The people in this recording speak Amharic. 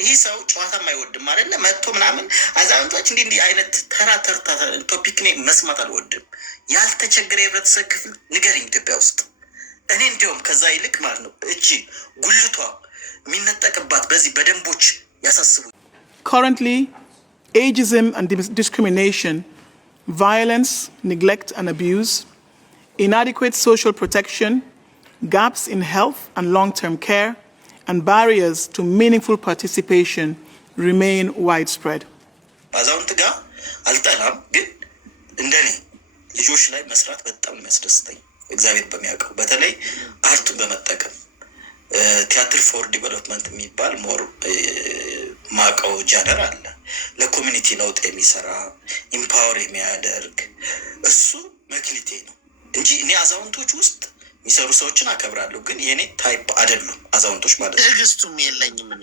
ይሄ ሰው ጨዋታም አይወድም አይደለ? መጥቶ ምናምን አዛውንቶች እንዲህ አይነት ተራ ቶፒክ እኔ መስማት አልወድም። ያልተቸገረ የህብረተሰብ ክፍል ንገረኝ ኢትዮጵያ ውስጥ። እኔ እንዲያውም ከዛ ይልቅ ማለት ነው እቺ ጉልቷ የሚነጠቅባት በዚህ በደንቦች ያሳስቡ። Currently, ageism and discrimination, violence, neglect and abuse, inadequate social protection, gaps in health and long-term care, and barriers to meaningful participation remain widespread. አዛውንት ጋር አልጠላም፣ ግን እንደኔ ልጆች ላይ መስራት በጣም የሚያስደስተኝ እግዚአብሔር በሚያውቀው በተለይ አርቱን በመጠቀም ቲያትር ፎር ዲቨሎፕመንት የሚባል ሞር ማቀው ጃነር አለ። ለኮሚኒቲ ለውጥ የሚሰራ ኢምፓወር የሚያደርግ እሱ መክሊቴ ነው እንጂ እኔ አዛውንቶች ውስጥ የሚሰሩ ሰዎችን አከብራለሁ፣ ግን የኔ ታይፕ አይደሉም አዛውንቶች ማለት ነው። ትዕግስቱም የለኝም እኔ